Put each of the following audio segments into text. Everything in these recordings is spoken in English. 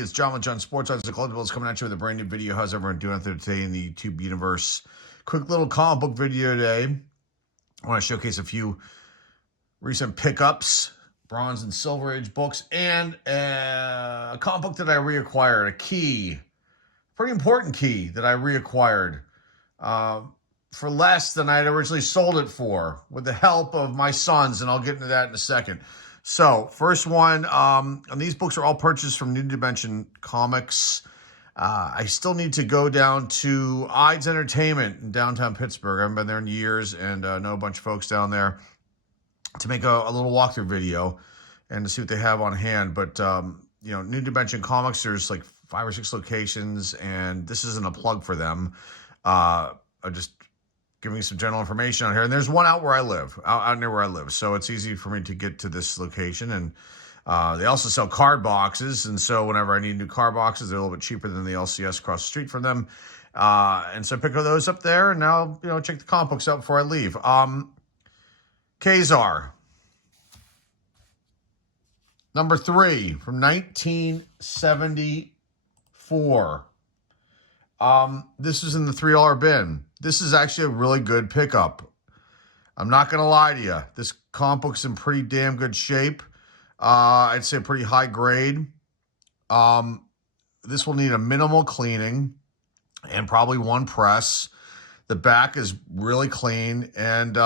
It's John with John Sports Odds and Collectibles coming at you with a brand new video. How's everyone doing out there today in the YouTube universe? Quick little comic book video today. I want to showcase a few recent pickups, Bronze and Silver Age books, and a comic book that I reacquired, a key, pretty important key that I reacquired for less than I had originally sold it for, with the help of my sons, and I'll get into that in a second. So, first one, and these books are all purchased from New Dimension Comics. I still need to go down to Ides Entertainment in downtown Pittsburgh. I haven't been there in years, and know a bunch of folks down there to make a little walkthrough video and to see what they have on hand. But, you know, New Dimension Comics, there's like 5 or 6 locations, and this isn't a plug for them. I'm just giving you some general information on here. And there's one out where I live, out near where I live. So it's easy for me to get to this location. And they also sell card boxes. And so whenever I need new card boxes, they're a little bit cheaper than the LCS across the street from them. And so I pick those up there. And now, you know, check the comic books out before I leave. Kazar, number 3 from 1974. This was in the $3 bin. This is actually a really good pickup. I'm not going to lie to you. This comic book's in pretty damn good shape. I'd say pretty high grade. This will need a minimal cleaning and probably one press. The back is really clean. And,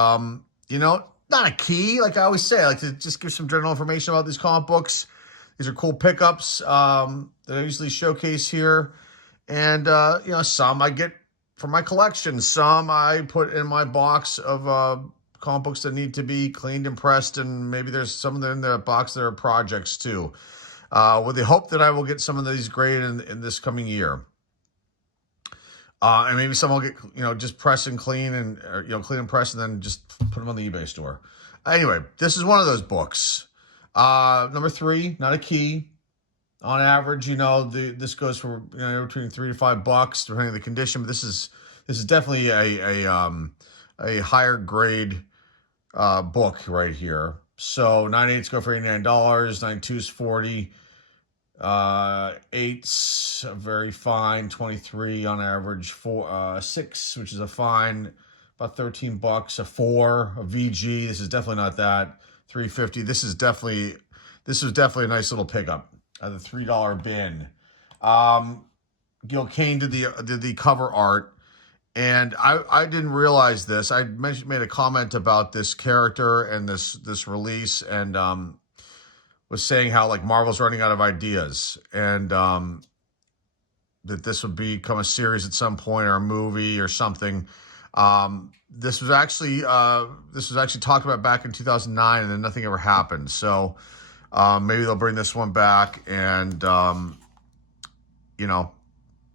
you know, not a key. Like I always say, I like to just give some general information about these comic books. These are cool pickups that I usually showcase here. And, you know, some I get from my collection. Some I put in my box of comic books that need to be cleaned and pressed. And maybe there's some of them in the box that are projects too. With the hope that I will get some of these graded in this coming year. And maybe some will get, you know, just press and clean and, you know, clean and press and then just put them on the eBay store. Anyway, this is one of those books. Number 3, not a key. On average, you know, this goes for, you know, between $3 to $5 depending on the condition. But this is definitely a higher grade book right here. So 9/8s go for $89, 9/2s $40, 8s very fine, 23 on average, 6, which is a fine, about $13. A 4, a VG. This is definitely not that. $3.50. This was definitely a nice little pickup. The $3 bin. Gil Kane did the cover art, and I didn't realize this. I made a comment about this character and this release, and was saying how like Marvel's running out of ideas, and that this would become a series at some point or a movie or something. This was actually talked about back in 2009, and then nothing ever happened. So. Maybe they'll bring this one back and, you know,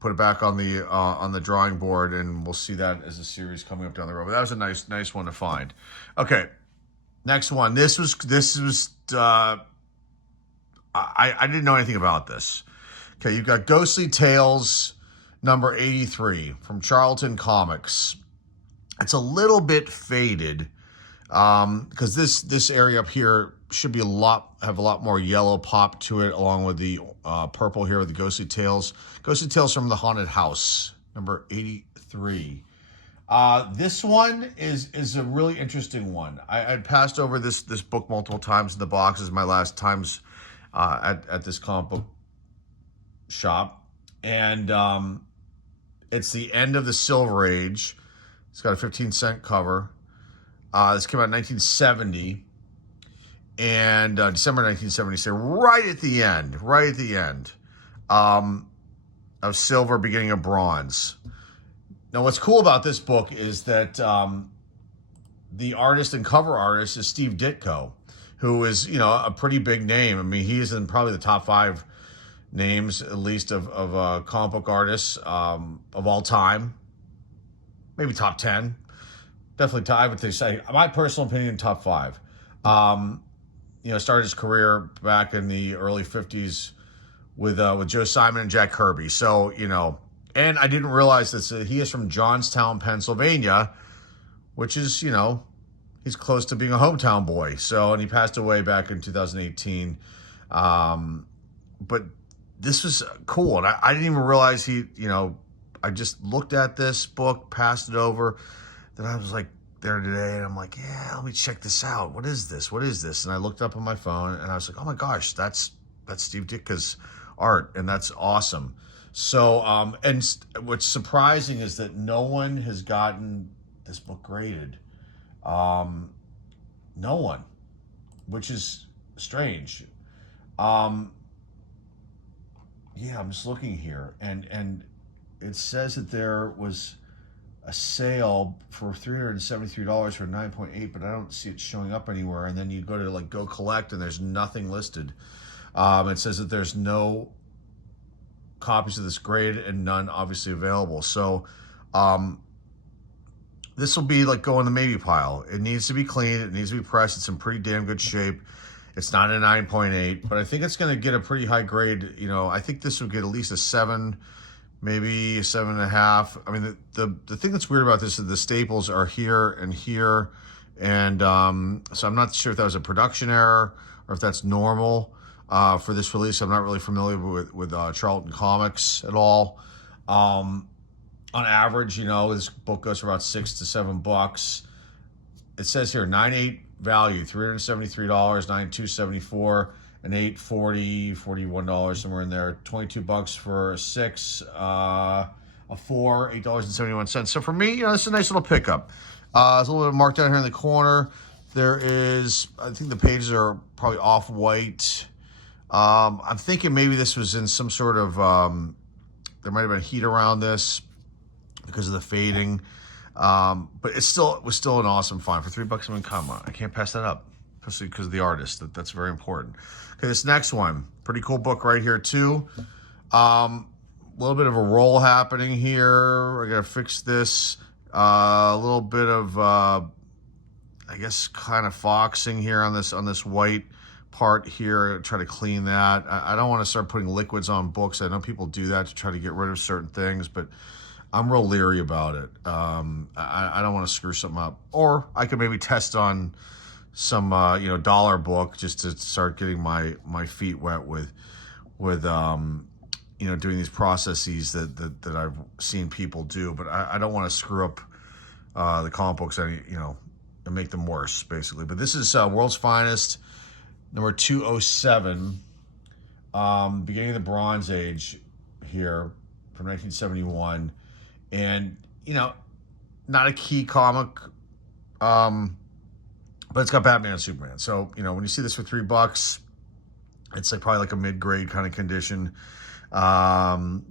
put it back on the drawing board, and we'll see that as a series coming up down the road. But that was a nice one to find. Okay, next one. This was I didn't know anything about this. Okay, you've got Ghostly Tales number 83 from Charlton Comics. It's a little bit faded because this area up here should be have a lot more yellow pop to it, along with the purple here with the Ghostly Tales. Ghostly Tales from the Haunted House, number 83. This one is a really interesting one. I'd passed over this book multiple times in the boxes, my last times at this comic book shop. And it's the end of the Silver Age. It's got a 15-cent cover. This came out in 1970. And December 1970, so right at the end of Silver, beginning of Bronze. Now, what's cool about this book is that the artist and cover artist is Steve Ditko, who is, you know, a pretty big name. I mean, he is in probably the top 5 names, at least, of comic book artists of all time. Maybe top 10. Definitely, I would say, my personal opinion, top 5. You know, started his career back in the early 50s with Joe Simon and Jack Kirby. So, you know, and I didn't realize this. He is from Johnstown, Pennsylvania, which is, you know, he's close to being a hometown boy. So, and he passed away back in 2018. But this was cool. And I didn't even realize I just looked at this book, passed it over. Then I was like there today and I'm like, yeah, let me check this out. What is this? What is this? And I looked up on my phone and I was like, oh my gosh, that's Steve Ditka's art. And that's awesome. So, what's surprising is that no one has gotten this book graded. No one, which is strange. Um, yeah, I'm just looking here, and it says that there was a sale for $373 for 9.8, but I don't see it showing up anywhere. And then you go to like go collect, and there's nothing listed. It says that there's no copies of this grade and none obviously available. So, this will be like go in the maybe pile. It needs to be cleaned. It needs to be pressed. It's in pretty damn good shape. It's not a 9.8, but I think it's going to get a pretty high grade. I think this would get at least a 7, maybe a 7.5. I mean, the thing that's weird about this is the staples are here and here. And so I'm not sure if that was a production error or if that's normal for this release. I'm not really familiar with Charlton Comics at all. On average, this book goes for about $6 to $7. It says here 9.8 value, $373, 9.274, an 8.40, $41 somewhere in there, $22 for a 6, a 4, $8.71. So for me, this is a nice little pickup. There's a little bit of marked down here in the corner. There is, I think the pages are probably off-white. I'm thinking maybe this was in some sort of, there might have been heat around this because of the fading. But it was still an awesome find for $3. I mean, come on, I can't pass that up, especially because of the artist. That's very important. Okay, this next one, pretty cool book right here too. A little bit of a roll happening here. I gotta fix this. A little bit of, I guess, kind of foxing here on this white part here. Try to clean that. I don't want to start putting liquids on books. I know people do that to try to get rid of certain things, but I'm real leery about it. I don't want to screw something up. Or I could maybe test on some, dollar book just to start getting my feet wet with doing these processes that I've seen people do. But I don't want to screw up the comic books and make them worse, basically. But this is World's Finest, number 207, beginning of the Bronze Age here from 1971. And, not a key comic, but it's got Batman and Superman. So, when you see this for $3, it's probably like a mid-grade kind of condition. I'm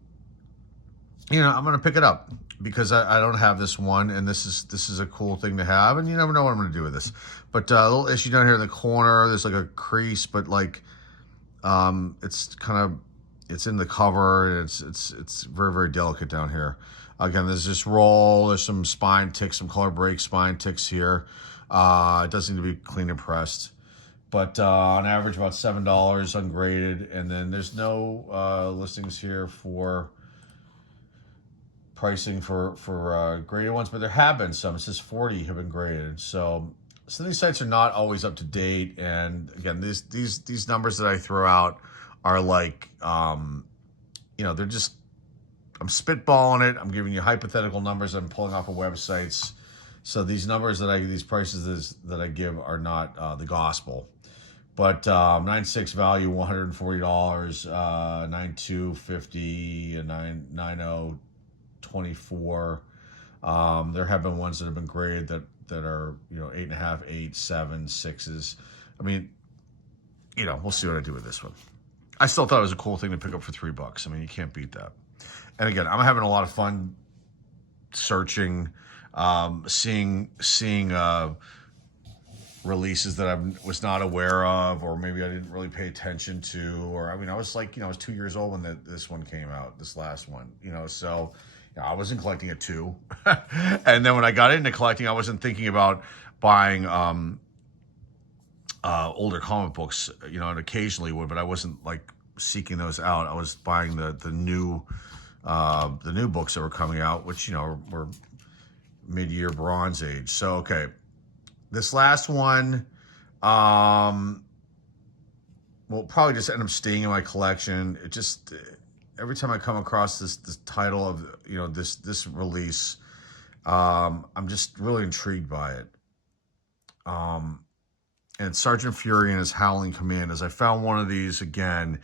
going to pick it up because I don't have this one, and this is a cool thing to have, and you never know what I'm going to do with this. But a little issue down here in the corner, there's like a crease, but it's in the cover, and it's very, very delicate down here. Again, there's this roll, there's some spine ticks, some color break spine ticks here. It does need to be clean and pressed. But on average, about $7 ungraded. And then there's no listings here for pricing for graded ones, but there have been some. It says 40 have been graded. So these sites are not always up to date. And again, these numbers that I throw out are like, they're just, I'm spitballing it. I'm giving you hypothetical numbers I'm pulling off of websites. So these numbers these prices that I give are not the gospel. But 9.6 value, $140, 9.2, $50, and 9.0, $24. There have been ones that have been graded that are 8.5, 8, 7, 6s. I mean, we'll see what I do with this one. I still thought it was a cool thing to pick up for $3. I mean, you can't beat that. And again, I'm having a lot of fun searching, seeing releases that I was not aware of, or maybe I didn't really pay attention to, or I was I was 2 years old when this one came out, this last one, so I wasn't collecting it too. And then when I got into collecting, I wasn't thinking about buying older comic books, and occasionally would, but I wasn't seeking those out. I was buying the new books that were coming out, which were mid-year Bronze Age. So okay, this last one, will probably just end up staying in my collection. It just, every time I come across this title of, this release, I'm just really intrigued by it. And Sergeant Fury and his Howling Commandos. I found one of these again.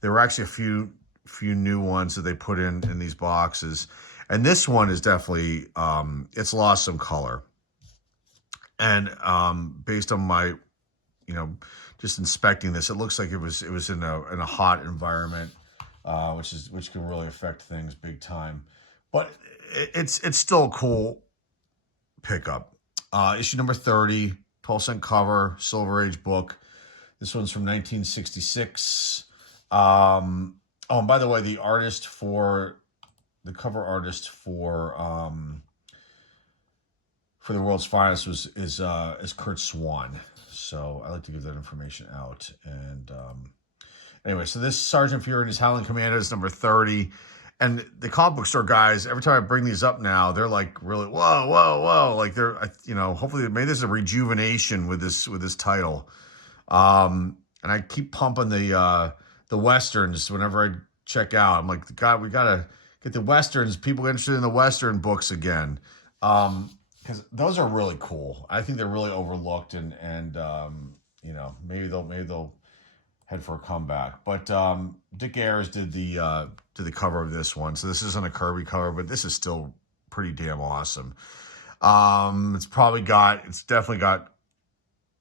There were actually a few new ones that they put in these boxes. And this one is definitely, it's lost some color. And based on my, just inspecting this, it looks like it was in a hot environment, which can really affect things big time. But it's still a cool pickup. Issue number 30, 12-cent cover, Silver Age book. This one's from 1966. Oh, and by the way, the cover artist for the World's Finest is Kurt Swan. So I like to give that information out. And anyway, so this Sergeant Fury and his Howling Commandos, number 30. And the comic book store guys, every time I bring these up now, they're like really, whoa. Like they're, hopefully maybe there's a rejuvenation with this title. And I keep pumping the Westerns whenever I check out. I'm like, God, we got to get the Westerns, people interested in the Western books again. Because those are really cool. I think they're really overlooked, and maybe they'll head for a comeback. But Dick Ayers did the cover of this one, so this isn't a Kirby cover, but this is still pretty damn awesome. It's definitely got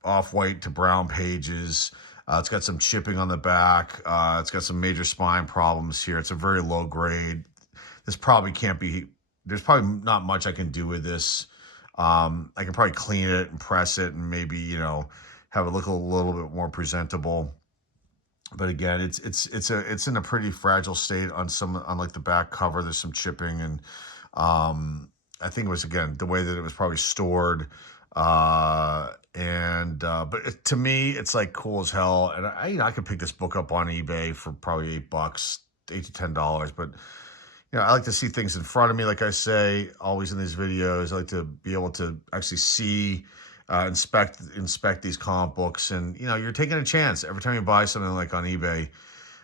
off-white to brown pages. It's got some chipping on the back. It's got some major spine problems here. It's a very low grade. This probably can't be. There's probably not much I can do with this. I can probably clean it and press it and maybe, have it look a little bit more presentable. But again, it's in a pretty fragile state on like the back cover. There's some chipping, and I think it was, again, the way that it was probably stored. But to me, it's like cool as hell. And I could pick this book up on eBay for probably $8, $8 to $10. But I like to see things in front of me, like I say, always in these videos. I like to be able to actually see, inspect these comic books. And, you're taking a chance every time you buy something like on eBay.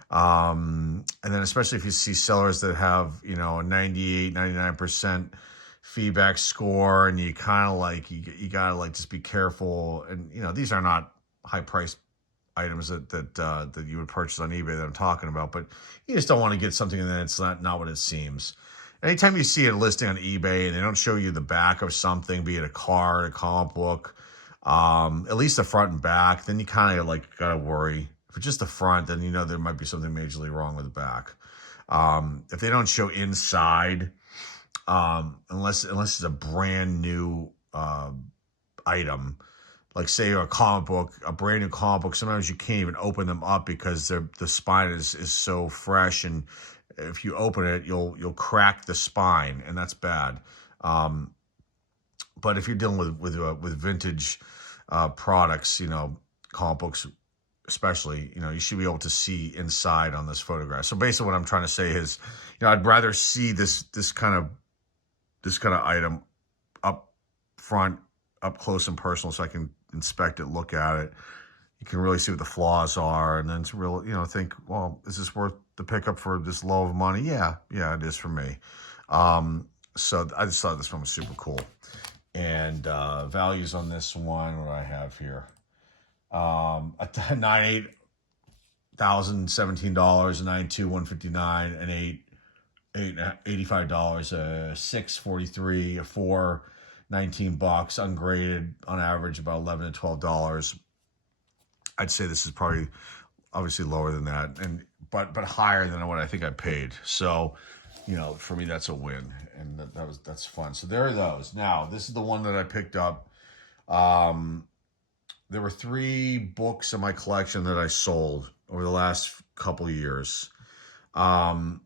And then especially if you see sellers that have, a 98, 99% feedback score, and you kind of like, you got to like just be careful. And, these are not high priced items that you would purchase on eBay that I'm talking about, but you just don't want to get something and then it's not what it seems. Anytime you see a listing on eBay and they don't show you the back of something, be it a card, a comic book, at least the front and back, then you kind of like gotta worry. If it's just the front, then there might be something majorly wrong with the back. If they don't show inside, unless it's a brand new item, like say a comic book, a brand new comic book, sometimes you can't even open them up because the spine is so fresh, and if you open it, you'll crack the spine, and that's bad. But if you're dealing with vintage products, comic books especially, you should be able to see inside on this photograph. So basically, what I'm trying to say is, I'd rather see this kind of item up front, up close and personal, so I can inspect it, look at it. You can really see what the flaws are, and then it's real, think, well, is this worth the pickup for this low of money? Yeah, it is for me. So I just thought this one was super cool. And values on this one, what do I have here? $98,017, $92,159, and $85, $643, a $4, $19, ungraded, on average about $11 to $12. I'd say this is probably obviously lower than that, but higher than what I think I paid. So, for me that's a win, and that's fun. So there are those. Now this is the one that I picked up. There were 3 books in my collection that I sold over the last couple of years. When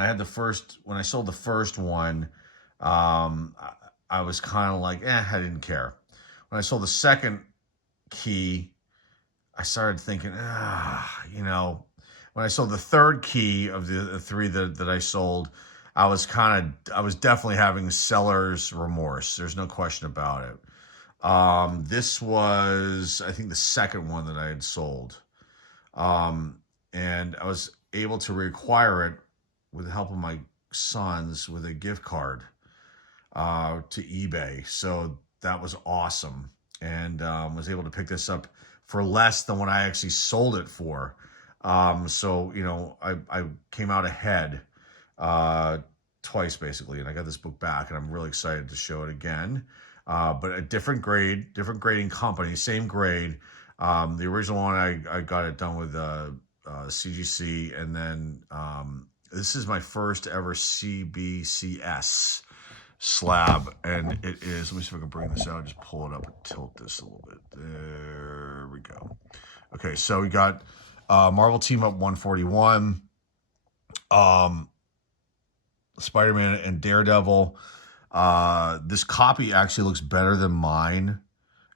I sold the first one, I was kind of like, I didn't care. When I sold the second key, I started thinking, when I sold the third key of the 3 that I sold, I was definitely having seller's remorse. There's no question about it. This was, I think, the second one that I had sold. And I was able to reacquire it with the help of my sons with a gift card to eBay. So that was awesome. And was able to pick this up for less than what I actually sold it for. So, you know, I came out ahead twice basically, and I got this book back, and I'm really excited to show it again. But a different grade, different grading company, same grade. The original one, I got it done with CGC, and then this is my first ever CBCS slab, and it is, let me see if I can bring this out, just pull it up and tilt this a little bit. There we go. Okay, so we got Marvel Team Up 141, Spider-Man and Daredevil. This copy actually looks better than mine,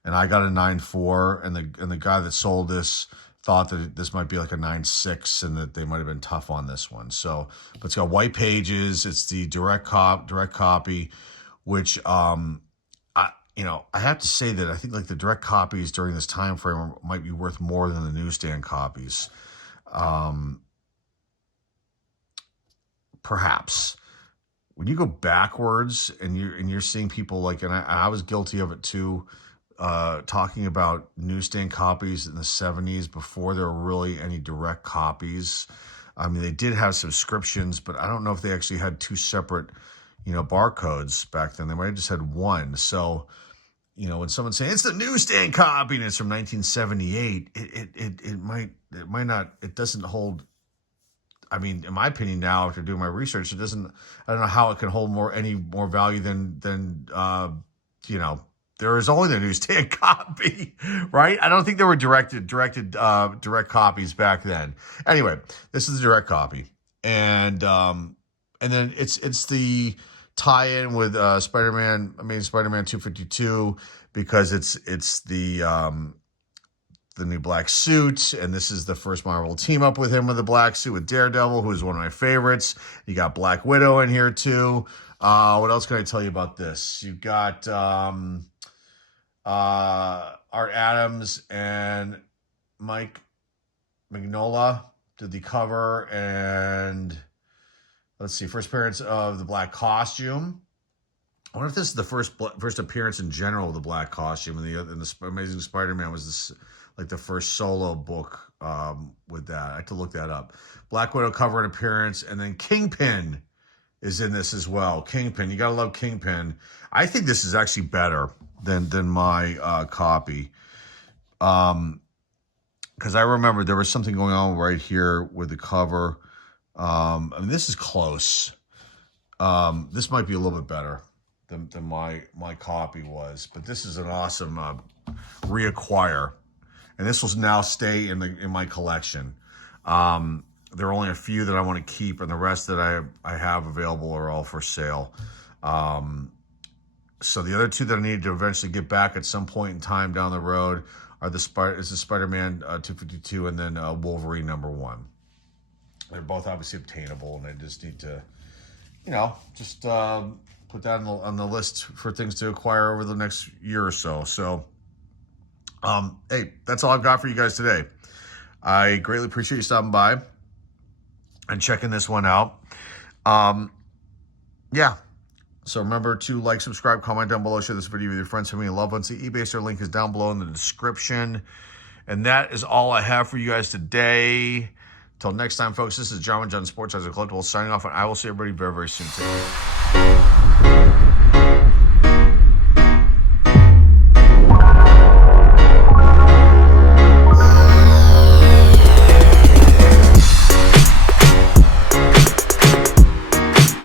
and I got a 9.4, and the guy that sold this thought that this might be like a 9.6, and that they might have been tough on this one. So, but it's got white pages. It's the direct copy, which I have to say that I think like the direct copies during this time frame might be worth more than the newsstand copies. Perhaps. When you go backwards and you're seeing people like, and I was guilty of it too, talking about newsstand copies in the 70s before there were really any direct copies. I mean, they did have subscriptions, but I don't know if they actually had two separate, barcodes back then. They might have just had one. So, when someone's saying it's the newsstand copy and it's from 1978, it might not, it doesn't hold. I mean, in my opinion now, after doing my research, I don't know how it can hold any more value than there is only the newsstand copy, right? I don't think there were direct copies back then. Anyway, this is the direct copy. And then it's the tie-in with Spider-Man, Amazing Spider-Man 252, because it's the new black suit, and this is the first Marvel team up with him with the black suit with Daredevil, who is one of my favorites. You got Black Widow in here too. What else can I tell you about this? You got Art Adams and Mike Mignola did the cover, and let's see, first appearance of the black costume. I wonder if this is the first appearance in general of the black costume, and the Amazing Spider-Man was this, like the first solo book with that. I have to look that up. Black Widow cover and appearance, and then Kingpin is in this as well. Kingpin, you gotta love Kingpin. I think this is actually better than my copy, because I remember there was something going on right here with the cover. I mean, this is close. This might be a little bit better than my copy was, but this is an awesome reacquire. And this will now stay in my collection. There are only a few that I want to keep, and the rest that I have available are all for sale. So the other two that I need to eventually get back at some point in time down the road are the Spider-Man 252 and then Wolverine #1. They're both obviously obtainable, and I just need to, put that on the list for things to acquire over the next year or so. So. Hey, that's all I've got for you guys today. I greatly appreciate you stopping by and checking this one out. Yeah. So remember to like, subscribe, comment down below, share this video with your friends, family, and loved ones. The eBay store link is down below in the description. And that is all I have for you guys today. Till next time, folks, this is John with John Sports as a Collectible signing off, and I will see everybody very, very soon. Take care.